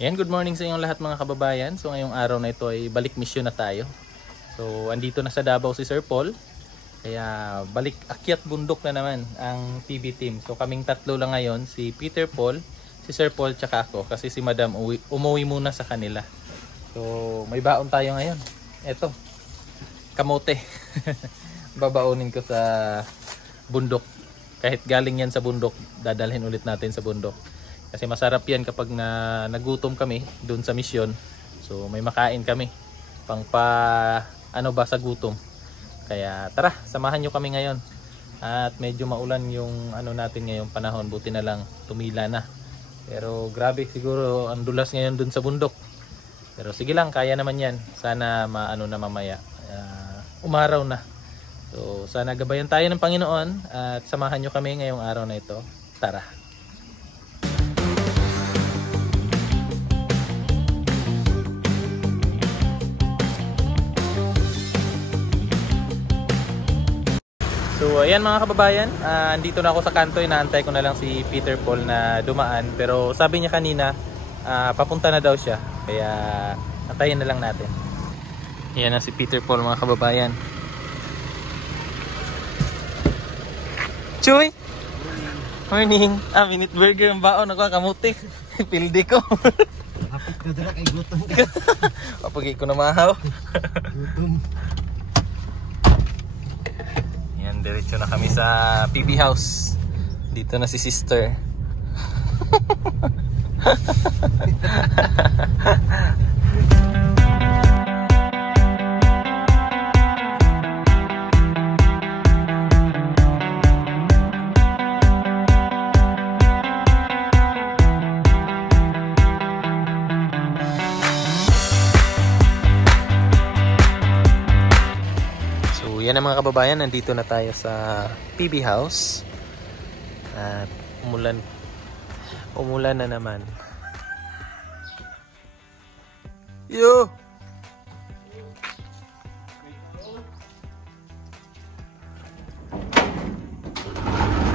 Yan, good morning sa inyong lahat mga kababayan. So ngayong araw na ito ay balik mission na tayo. So andito na sa Davao si Sir Paul. Kaya balik akyat bundok na naman ang TV team. So kaming tatlo lang ngayon, si Peter Paul, si Sir Paul tsaka ako. Kasi si Madam umuwi muna sa kanila. So may baon tayo ngayon. Eto, kamote. Babaunin ko sa bundok. Kahit galing yan sa bundok, dadalhin ulit natin sa bundok. Kasi masarap yan kapag nagutom kami doon sa misyon. So may makain kami pang sa gutom. Kaya tara, samahan nyo kami ngayon. At medyo maulan yung natin ngayong panahon. Buti na lang tumila na. Pero grabe siguro ang dulas ngayon doon sa bundok. Pero sige lang, kaya naman yan. Sana na mamaya. Umaraw na. So sana gabayan tayo ng Panginoon at samahan nyo kami ngayong araw na ito. Tara! So ayan mga kababayan, andito na ako sa kanto, inaantay ko na lang si Peter Paul na dumaan. Pero sabi niya kanina, papunta na daw siya. Kaya antayin na lang natin. Ayan na si Peter Paul mga kababayan. Chuy! Morning! Minute burger ang baon ako, kamuti. Pildi ko. Hapit ko dala kay gutom. Papagi ko na mahaw. Gutom. Yan, diretso na kami sa PB House. Dito na si sister. Yan ang mga kababayan, nandito na tayo sa PB House. At umulan na naman. Yo!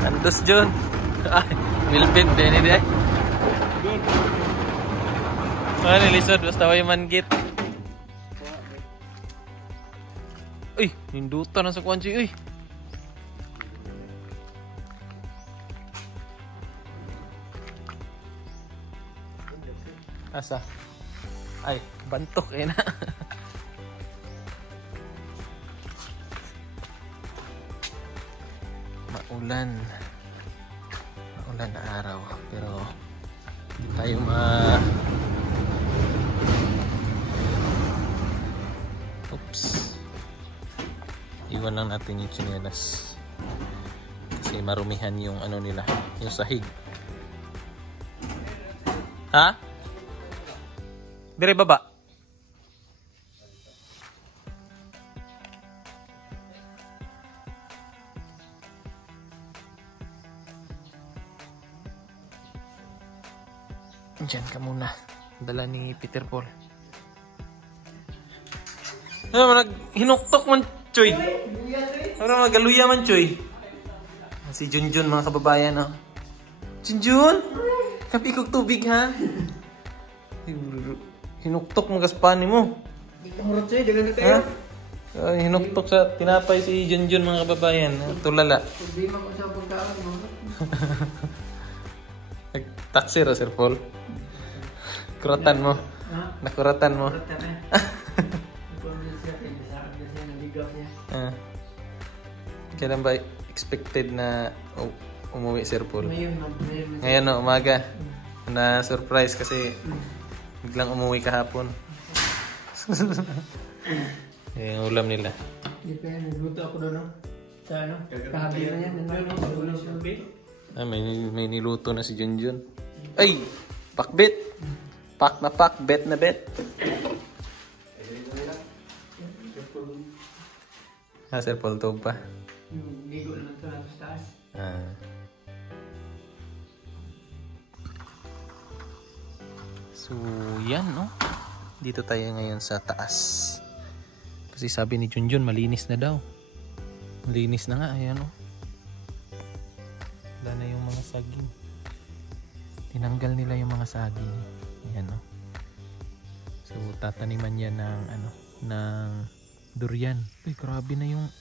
Antos John. Ay, milbit din eh. Ano nilisod, basta may manggit. Uy, nindutan na sa kwansi, uy. Asa? Ay, bantok eh na. Maulan na araw, pero hindi tayo Oops. Iwan lang natin yung tsinelas kasi marumihan yung nila, yung sahig. Ha? Dire baba. Diyan ka muna. Dala ni Peter Paul. Hinuktok man Choy. Ano magaluya man Choy. Si Junjun mga kababayan oh. Junjun, kapi kog tubig ha. Hinuktok mo gaspani mo. Murot siya, dagan na tayo. Hinuktok sa tinapay si Junjun mga kababayan. Tulala. Problema ko sa pagkaan mo. Nagtaksi ra Sir Paul. Kuratan mo. Nakuratan mo. Kailan ba expected na umuwi Sir Paul? Ngayon no, umaga. Na surprise kasi biglang umuwi kahapon. Yung ulam nila. Hindi pa yan, nagluto ako doon sa kahabi na yan. May niluto na si Junjun. Ay! Pakbet! Pak na pak, bet na bet. Sir Paul, tog pa. Ligo naman ito na sa taas. So, yan, no? Dito tayo ngayon sa taas. Kasi sabi ni Junjun, malinis na daw. Malinis na nga, ayan, no? Wala na yung mga saging. Tinanggal nila yung mga saging. Ayan, no? So tataniman yan ng ano, ng durian. Uy, grabe na yung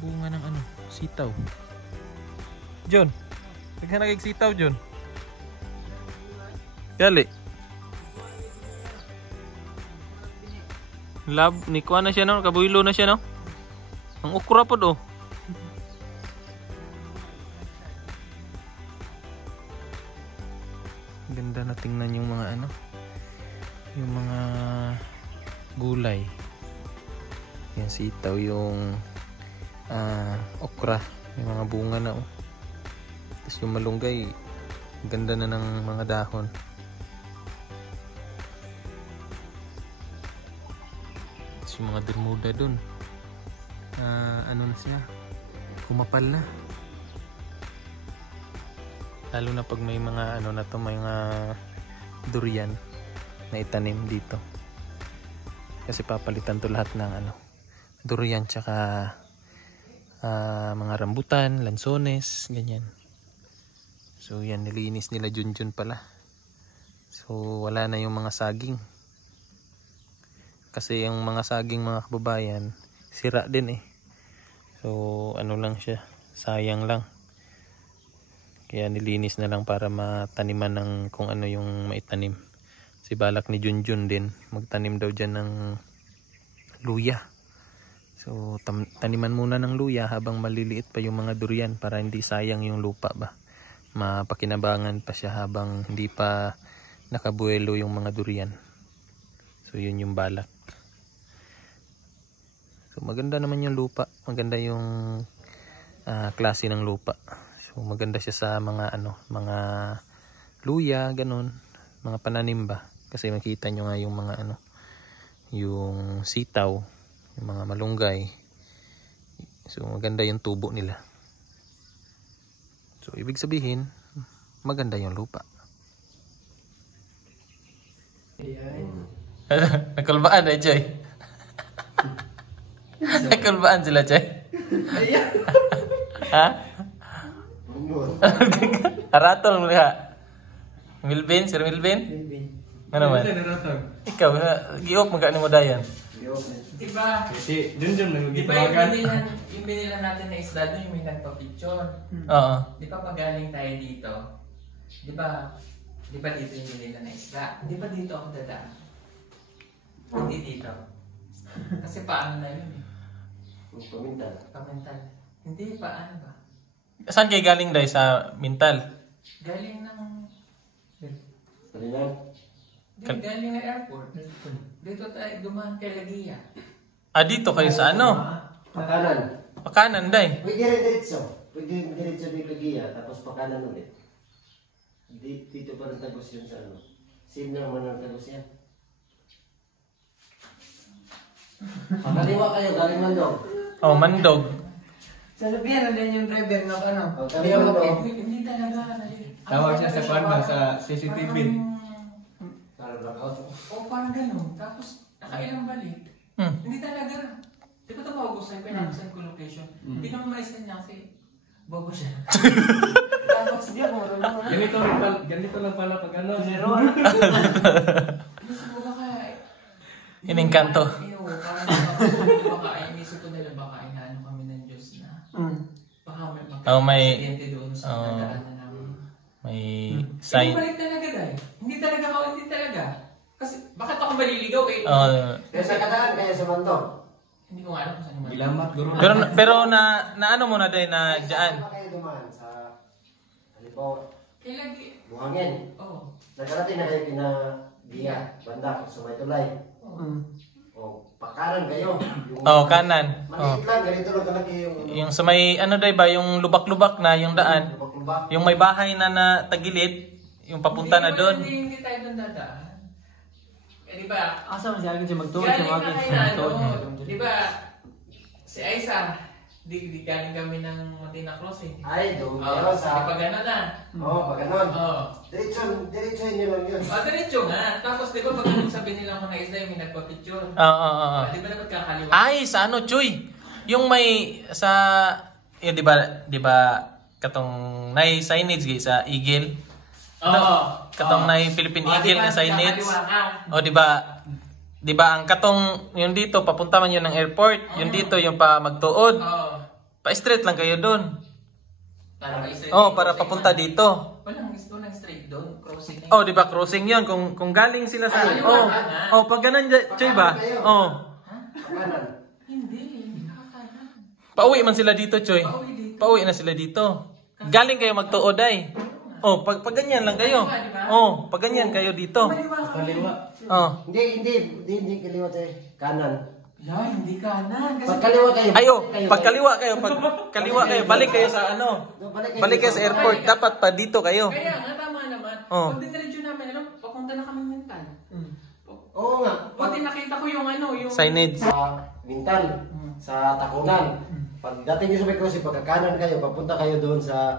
bunga ng ano, sitaw. John, naghan na kay sitaw, John. Gali. Lab, ni kuha na siya no, kabuylo na siya no. Ang okra po do. Ganda na tingnan yung mga ano, yung mga gulay. Yan sitaw, yung okra, yung mga bunga na oh. Tapos yung malunggay, ganda na ng mga dahon. Tapos yung mga bermuda dun, ano na siya, kumapal na. Lalo na pag may mga ano na to, may mga durian na itanim dito. Kasi papalitan to lahat ng ano, durian tsaka mga rambutan, lansones, ganyan. So yan, nilinis nila Junjun pala. So wala na yung mga saging. Kasi yung mga saging, mga kababayan, sira din eh. So ano lang siya, sayang lang. Kaya nilinis na lang para mataniman ng kung ano yung maitanim. Si balak ni Junjun din, magtanim daw dyan ng luya. So taniman muna ng luya habang maliliit pa yung mga durian para hindi sayang yung lupa ba. Mapakinabangan pa siya habang hindi pa nakabuelo yung mga durian. So yun yung balak. So maganda naman yung lupa, maganda yung klase ng lupa. So maganda siya sa mga ano, mga luya, ganun, mga pananim ba. Kasi makita nyo nga yung mga ano, yung sitaw, yung mga malunggay. So maganda yung tubo nila. So ibig sabihin, maganda yung lupa. Nakulbaan eh, Joy. Nakulbaan sila, Joy. Ha? Haratol mo liha. Milbin, Sir Milbin? Ano man? Ikaw, giok magkano mo dayan? Diba? Si Junjun Diba yung binila natin na isda doon, yung may nagpa-picture? Oo. Di ba pag galing tayo dito? Di ba dito yung binila na isda? Di ba dito ako dadaan? Hindi dito. Kasi paano na yun eh? Pamintal. Hindi, paano ba? Saan kayo galing dahi sa Mintal? Galing ng... Galing ng airport. Dito tayo dumaan kay Lagia. Dito kayo sa ano? Pakanan. Pakanan dahi. Pwede rin diretso. Pwede diretso ni Lagia, tapos pakanan ulit. Dito pa rin tagos yun sa ano. Sino naman ang tagos yan? Pagkaliwa kayo, galing Mandog. Oh, Mandog. Sa Lubian, nandiyan yung driver na ano? Galing Mandog. Hindi talaga. Tawag siya sa kwan sa CCTV. Parang blackout. O parang ganun. Tapos, nakailang balik. Hindi talaga. Di ba tumawag ko sa'yo, pinapasan ko location. Hindi naman ma-send niya kasi bobo siya. Tapos, hindi ako marunong. Ganito lang pala pag ano. Gusto mo ba kaya? Inengkanto. Baka ay inisip ko nila baka inaano kami ng Diyos na. Baka may magkakasiyente doon sa dadaanan namin. May Hindi sign. balik talaga dahil. Hindi talaga. Kasi bakit ako maliligaw eh? Kaya sa kadaan, kaya sa Mandog. Hindi ko nga alam kung saan naman. Gilamat guro. Pero na ano mo na dahi na dyan? Saan pa kayo dumaan? Sa halimbawa, Kaya lagi. Buhangin. Oo. Nakarating na kayo kina Gia, banda, sa may tulay. O, pakanan kayo. Oh, kanan. Oh. Maliit lang, ganito lang kalaki yung... Yung sa may ano dahi ba, yung lubak-lubak na yung daan. Lubak-lubak. Yung may bahay na tagilid, yung papunta na doon. Hindi tayo doon dadaan. Eh di ba? Asa man siya agad siya magtuod Galing sa na mga kayo na ano. Di ba? Si Aisa, di galing kami ng Matina Cross eh. Ay, doon Oo, kayo sa... pag gano'n na. Oo, pag ganon. Oo. Diretso nyo lang yun. Diretso nga. Tapos di ba pag sabi nila ko na isda yung may nagpa-picture. Oo. Di ba dapat kakaliwa? Ay, sa ano, Chuy? Yung may sa di ba katong nay signage gi sa Eagle. Katong na Philippine Eagle na signage. Kaliwa ka. O di ba? Di ba ang katong yung dito papunta man yun ng airport, yung dito yung pa magtuod. Pa straight lang kayo doon. Para straight. Para papunta dito. Walang straight doon, crossing. Di ba crossing 'yon kung galing sila sa pag ganun Choy ba? Kanan. Hindi nakakanan. Pauwi man sila dito, Choy. Pauwi dito. Pauwi na sila dito. Galing kayo magtuod ay. Pag ganyan lang kayo. Pag ganyan kayo dito. Kaliwa. Hindi kaliwa tayo. Kanan. Hindi kanan. Kasi Pagkaliwa kayo. Pagkaliwa kayo, balik kayo sa balik kayo sa airport. Dapat pa dito kayo. kaya nga, tama naman. Pag diniretso namin, papunta na kami mental. Oo nga. Pati nakita ko yung yung... Signage. Sa Mintal, sa Takunan. Pagdating nyo sa may crossing, pagkakanan kayo, papunta kayo doon sa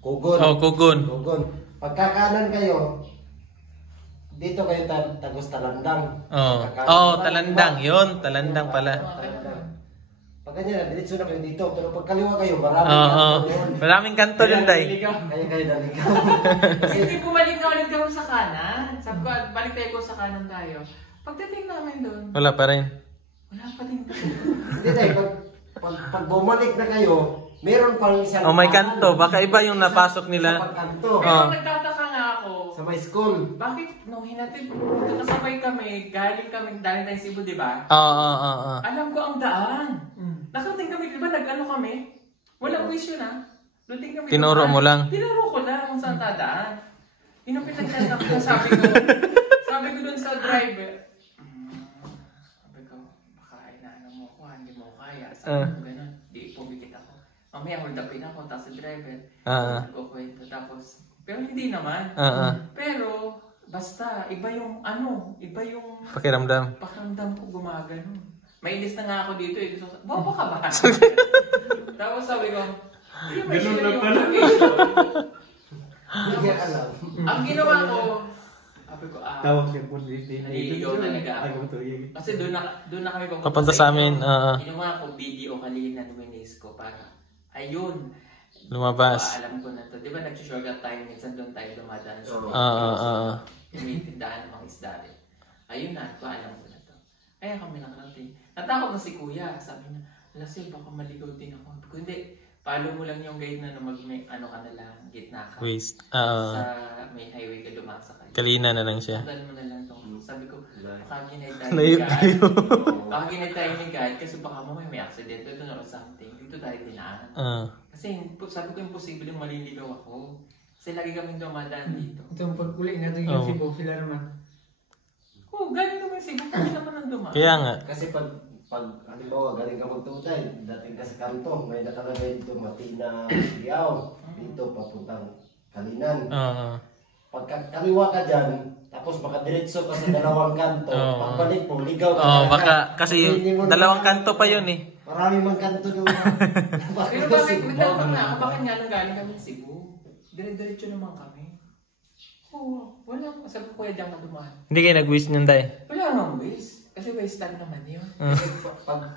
Kugon. Kugon. Kugon. Pagkakanan kayo, dito kayo tagos Talandang. Talandang. Yun, Talandang pala. Pag ganyan, diretso na kayo dito. Pero pag kaliwa kayo, maraming kanto yun. Maraming kanto dun, Day. Kayo naligaw. Kasi hindi bumalik na ulit kami sa kanan. Sabi ko, balik tayo ko sa kanan tayo. Pagdating namin doon, Wala pa rin. wala pa din tayo. Hindi tayo, pag bumalik na kayo, meron pang isang May kanto. Baka iba yung napasok Sa nila. pagkanto. Pero nagtataka nga ako, Sa may school. bakit nung hinatid, kakasabay kami, galing tayo Cebu, di ba? Alam ko ang daan. Nakarating kami, di ba nag-ano kami? Walang wisyo na. Duting kami. Tinuro mo lang? Tinuro ko lang kung saan tadaan. Inupitan ko, sabi ko dun sa driver, sabi ko, baka inaano mo ko, hindi mo kaya. Sabi ko gano'n, di pumikit ako. Mamaya hold upin ako, tapos sa driver, nagkukwento. Tapos, pero hindi naman. Pero, basta, iba yung Pakiramdam. pakiramdam ko gumagano. May ilis na nga ako dito eh. Gusto ko, bobo ka ba? Tapos sabi ko, hindi may Ganun sila lang yung pala. location. Hindi ka alam. Ang ginawa ko, sabi ko, Tawag siya po dito. naliligaw talaga ako. Ay, buto. Kasi doon na kami Papunta sa amin. Ginawa ko video kanina ng Minisco para, ayun, Lumabas. alam ko na to. Di ba nag-shortcut tayo, minsan doon tayo dumadaan sa may tindahan ng mga isda rin. Ayun na, alam ko na to. Ayun kami nakarating. Natakot na si Kuya. Sabi niya, Lasel, baka maligaw din ako. Sabi ko, hindi. Follow mo lang yung guide na may ano ka na lang, gitna ka. Waste. Sa may highway ka dumasa ka. Kalina na lang siya. Sundan mo na lang tong. Sabi ko, baka ginay tayo Layip ni kayo. guide. Baka ginay tayo ni guide kasi baka mamaya may accident. Ito na or something. Dito tayo dinaan. Kasi sabi ko, imposible yung maliligaw ako. Kasi lagi kaming dumadaan dito. Itong pag-uli natin yung Cebu, sila naman. Galing naman Cebu. Kami naman ang dumaan. Kaya nga. Kasi pag halimbawa galing ka magtutay, dating ka sa kanto, may nakalagay dito Matina, Liao, dito papuntang Kalinan. Pagkakaliwa ka dyan, tapos baka diretso ka sa dalawang kanto, pagbalik mo, ligaw ka. Baka kasi hindi mo dalawang naman- kanto pa yun eh. Marami mang kanto doon. Pero bakit, nagtataka na ako, bakit nga nung galing kami sa Cebu? Dire-diretso naman kami. Wala. Sabi ko, Kuya, diyan ka dumaan. Hindi kayo nag-wish niyan, Day. Wala namang waste. Kasi waste time naman yun. Pag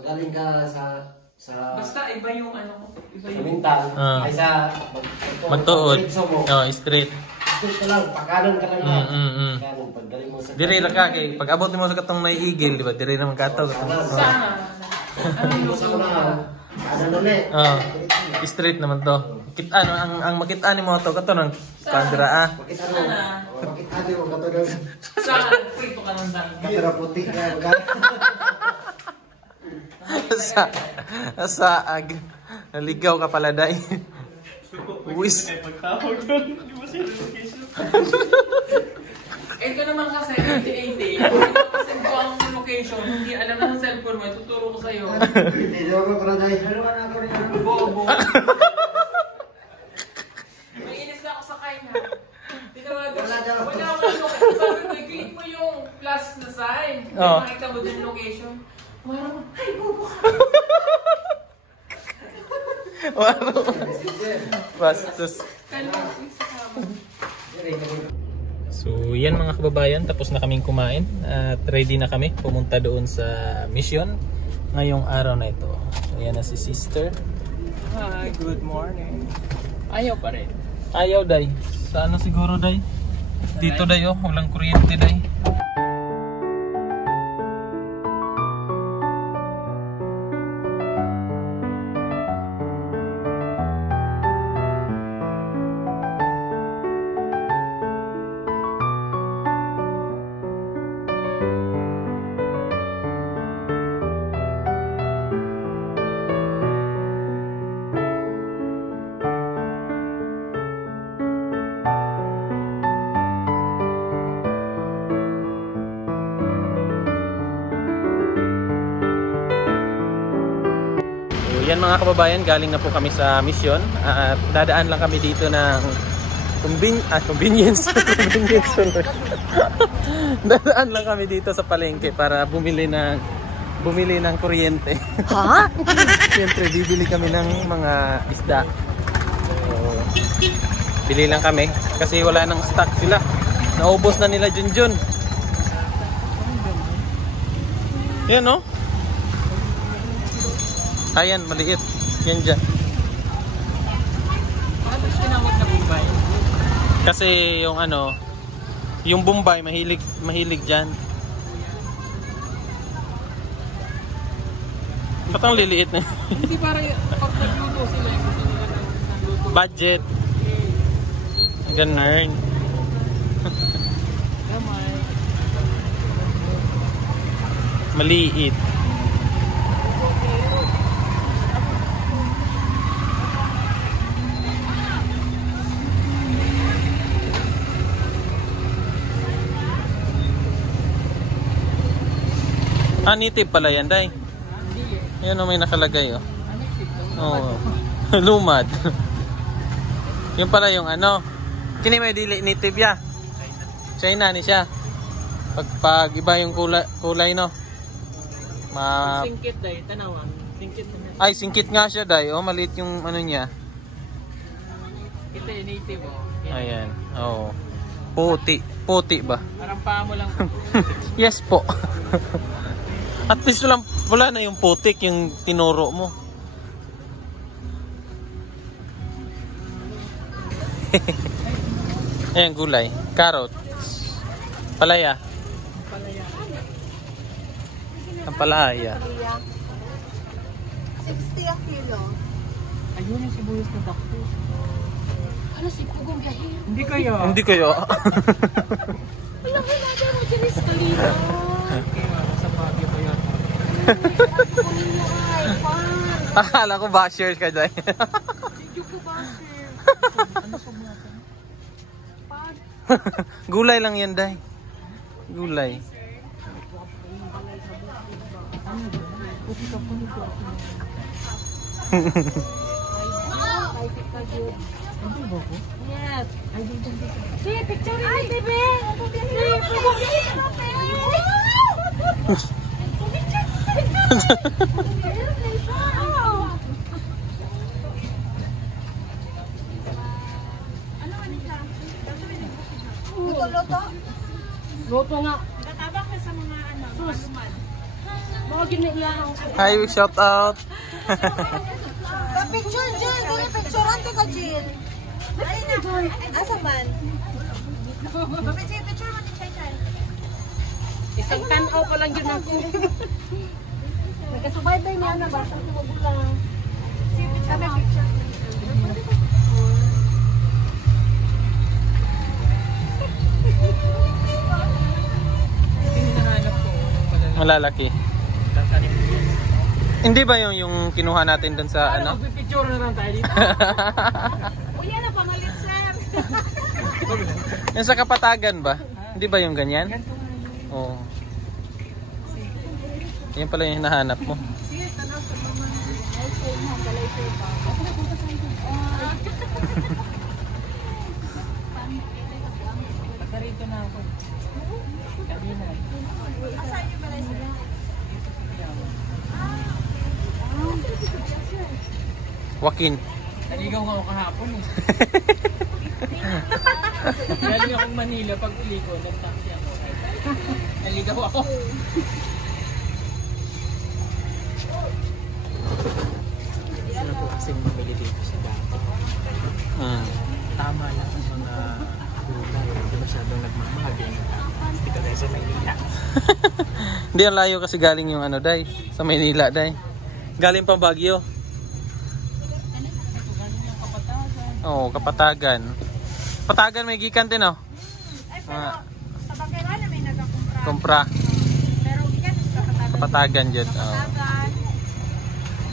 galing ka sa Basta iba yung ano ko. Iba sa yung... Mintal, ay sa Magtuod. diretso mo, Straight. straight ka lang, pagkanan ka lang yan. Kanan, pag galing mo sa Dire lang ka kay pag abot mo sa katong may eagle, di ba? Dire naman kato. Sana. Ano yung Gusto luto mo na, kanan ulit. Straight naman to. Ang makita ni mo to kato ng kadra Makita mo kato ng Sana. Prito ka ng dami. katara puti na mga. Saag. Naligaw ka pala, Day. Wis. Ito naman kasi, 80-80. Kasi ko ang location, hindi alam na sa cellphone mo, tuturo ko sa'yo. Hindi ko na dahil. Haluan ako rin ang bobo. May inis na ako sa kanya. Tinawagan. Wala akong location. Sabi ko, i-click mo yung plus na sign. Makita mo din yung location. Parang, ay, bobo ka. Bastos. So, yan mga kababayan, tapos na kaming kumain at ready na kami pumunta doon sa mission ngayong araw na ito. So, yan na si sister. Hi, good morning. Ayaw pa rin. Ayaw, day. Sa ano siguro, day? Dito, day, oh. Walang kuryente, day. Yan mga kababayan, galing na po kami sa misyon at dadaan lang kami dito ng convenience. Convenience store. Dadaan lang kami dito sa palengke para bumili ng kuryente. Ha? Siyempre, bibili kami ng mga isda. So, bili lang kami kasi wala nang stock sila. Naubos na nila Junjun. Yan, no? Ayan, maliit. Yan dyan. Ano siya tinawag na Bombay? Kasi yung ano, yung Bombay, mahilig dyan. Ba't ang liliit na? Hindi para pag nagluto sila yung gusto nila ng luto. Budget. Ganun. Gamay. Maliit. Ah, native pala yan, day. Yan o, may nakalagay, oh. Oo. Lumad. Yun pala yung ano. Kini may dili native ya. China ni siya. Pag iba yung kulay, no. Singkit dahil, tanawan. Singkit na niya. Ay, singkit nga siya, day. Oh, maliit yung ano niya. Ito yung native, oh. Ayan. Oo. Puti. Puti ba? Parang paa mo lang. Yes po. At least wala na yung putik, yung tinuro mo. Ayan, gulay. Carrot. Palaya. Ang palaya. 60 a kilo. Ayun yung sibuyas na takpo. Ano si Pugong Biyahe? Hindi kayo. Hindi kayo. Wala ko na dyan mo dyan eskalita. Okay, mga sa bagay pa yan. Kunin mo ay, pan. Akala ko basher ka dyan. Medyo ko ba, sir? Ano sa mga ka? Pan. Gulay lang yan, day. Gulay. Ay, kita yun. Yes. Sige, picture rin ni Bebe. Sige, Pugong Biyahe na, Luto? Luto nga. Tatabak na sa mga ano, malumad. Mga ginailang. Hi, shout out. Picture, Jill. Dili picture. Ante ka, Jill. Ay, na. Asa man? Picture man ni Chay. Isang tanaw pa lang yun ako. Nagkasubaybay niya na ba? Sa magulang. Kami picture. Hinahanap ko. Malalaki. Hindi ba yung kinuha natin dun sa ano? Magpipicture na lang tayo dito. Kuya na, pamalit, sir. Yung sa Kapatagan ba? Hindi ba yung ganyan? Oo. Yan pala yung hinahanap mo. Patarito na ako. Kanina. Joaquin. Naligaw nga ako kahapon eh. Galing akong Manila, pag uli ko, nag-taxi ako. Naligaw ako. Sila po kasing mamili dito sa Davao. tama lang ang mga gulay. Hindi masyadong nagmamahal din. Hindi ka dahil sa Maynila. Hindi, ang layo kasi galing yung ano, Day. Sa Maynila, Day. Galing pang Baguio. Oo, Kapatagan. Kapatagan may gikan din, oh. Ay, pero sa Bakera na may nagkakumpra. Kumpra. Pero ikan sa Kapatagan. Kapatagan dyan. Oh. Kapatagan.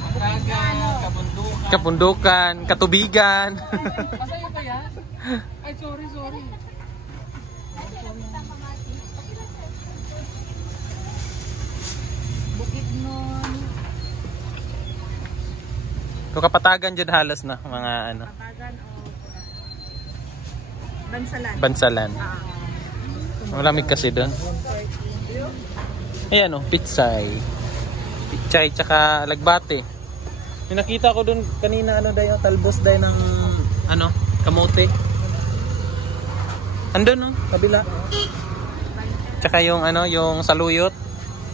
Kapatagan, Kabundukan. Kapundukan, Katubigan. Masaya ba yan? Ay, sorry. Bukidnon. So, Kapatagan dyan halos na mga ano, Kapatagan o Bansalan. Bansalan. Malamig kasi doon. Ayan oh, Pitsay. Pitsay tsaka Lagbate. May nakita ko doon kanina ano dayo, talbos dayo ng ano, kamote. Andun no, kabila. Tsaka yung ano, yung saluyot.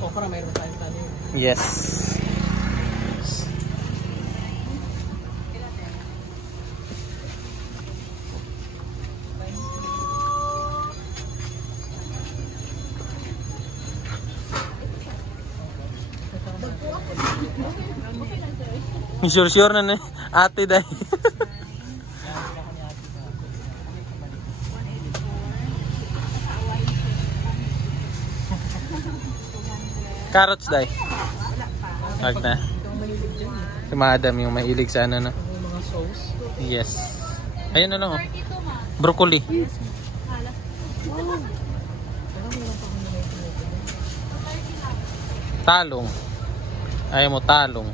Okra, mayroon tayong tanim. Yes. Sure na na ate day. Carrots day. Wag na. Si Madam yung mahilig sa ano na. Mga sauce. Yes. Ayun na lang oh. Broccoli. Talong. Ayaw mo talong.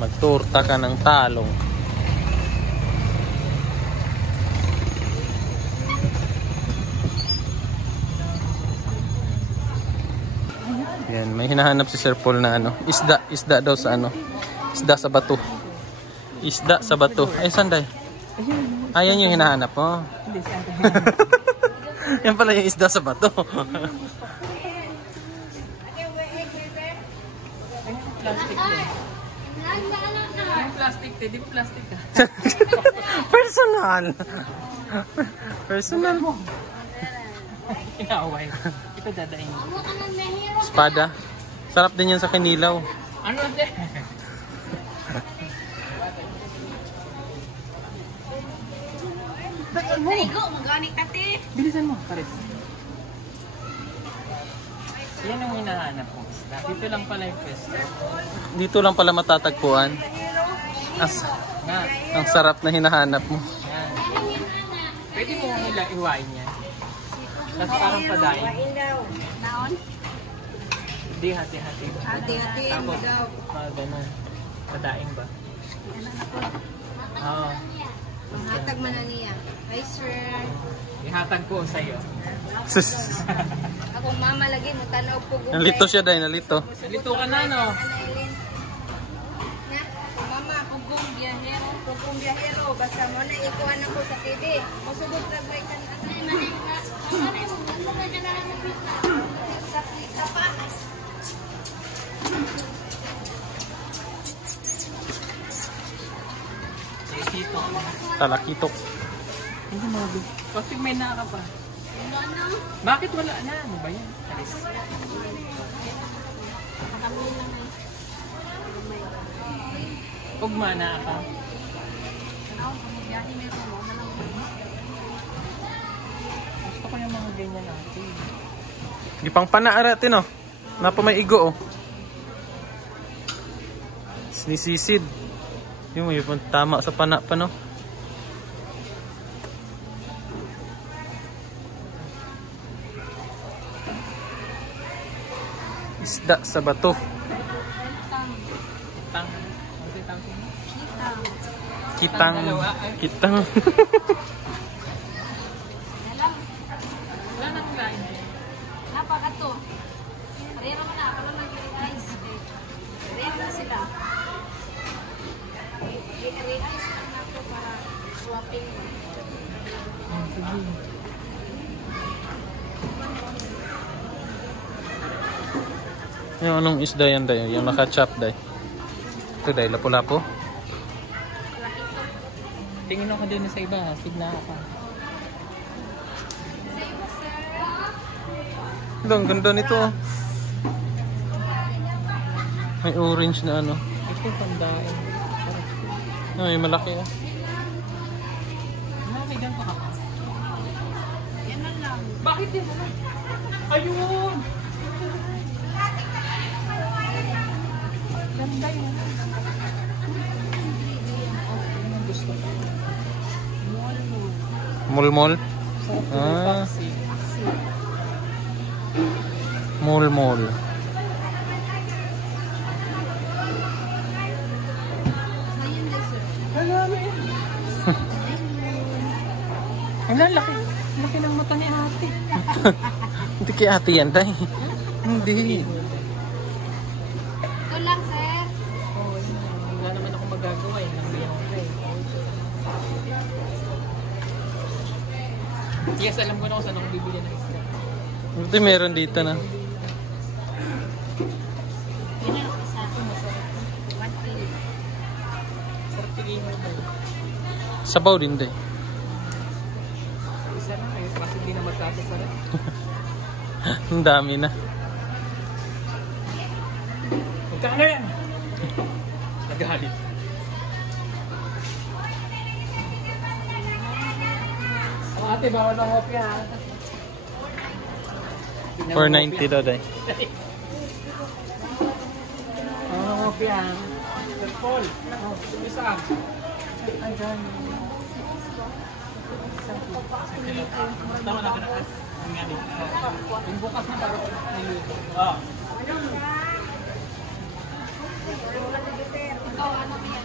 Magturta ka ng talong. Yan, may hinahanap si Sir Paul na ano, isda daw sa ano. Isda sa bato. Isda sa bato. Ay, sanday. Ayan yung hinahanap mo. Yan pala yung isda sa bato. Plastic, di ba plastic ka? Personal. Personal mo. Inaaway. Ito dadaing. Espada. Sarap din yan sa kinilaw. Ano ate? Naigo, maganik ate. Bilisan mo, Paris. Yan ang hinahanap ko. Dito lang pala yung pwesto. Dito lang pala matatagpuan. Ang sarap na hinahanap mo. Yan. Pwede mo nila iwain yan. Tapos parang padain. Naon? Hindi, hati-hati. Hati-hati mo Tapos, daw. ganun. Padaing ba? Oo. Hatag man na niya. Hi sir. Ihatag ko sa iyo. Akong mama lagi mo tanaw po gugay. Nalito siya dahil, nalito. Salito ka na, no? Anailin. Na, mama, kugong biyahero. Basta mo na ikuhan ako sa TV. Masugod na ba ikan sa pa. Talakitok. Hindi mo. Kasi may naka pa. Bakit wala na? Ano ba yan? Alis. Ugma na ka. Gusto ko yung mga ganyan natin. Di pang panaaratin oh. Napa may igo oh. Sinisisid. Yung may tama sa pana pa no. Isda sa bato. Kitang. Ano yung tawag mo? Kitang. Kitang. Wala na kain. Napakato. Parero mo na. Pala mag-realize. Parero na sila. I-realize lang na ako para swapping. Yung anong isda yan dayo? Yung naka-chop dayo. Ito dayo, lapu-lapu. Tingin ako din sa iba, sigla ako. Ang ganda nito. Oh. May orange na ano. Ito pandain. Ay, malaki ah. Nakakailan pa ka. Yan na lang. Bakit din? Ayun! Ganda yun. Gusto ko. Mulmol. Ah, mulmol. Ayun na, sir. Ang laki. Laki ng mata ni ate. Hindi kay ate yan, tay. Hindi. Ito lang, sir. Oo, wala naman ako magagawa eh. Nandiyan ako eh. Yes, alam ko na kung saan ako bibili ng isda. Hindi, meron dito na. Yun na lang isa. 1 kilo. Sarap tingin mo ba? Sabaw din, tay. Isa na eh. Kasi hindi na magkakasarap. Ang dami na. Magkano yan? Nagalit. Oh, ate, bawal ng hopya ha. 490 daw, tay. Bawal ng hopya ha. Sir Paul. Oh, sumisa. Ay, gano'n. Tama na kinakas. Ang yan eh. Yung bukas na para niluto. Ah. Ikaw, ano ba yan?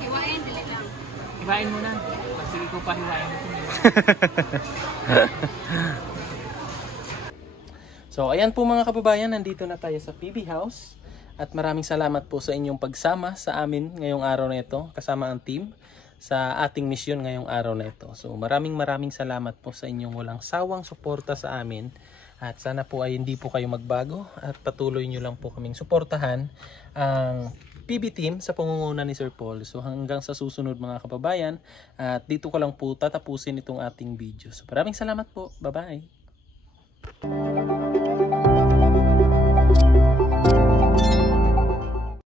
Hiwain, dili lang. Hiwain mo na. Sige ko pa hiwain mo. So, ayan po mga kababayan, nandito na tayo sa PB House. At maraming salamat po sa inyong pagsama sa amin ngayong araw na ito, kasama ang team sa ating misyon ngayong araw na ito. So, maraming salamat po sa inyong walang sawang suporta sa amin. At sana po ay hindi po kayo magbago at patuloy nyo lang po kaming suportahan ang PB team sa pangunguna ni Sir Paul. So, hanggang sa susunod mga kababayan, at dito ko lang po tatapusin itong ating video. So, maraming salamat po. Bye-bye!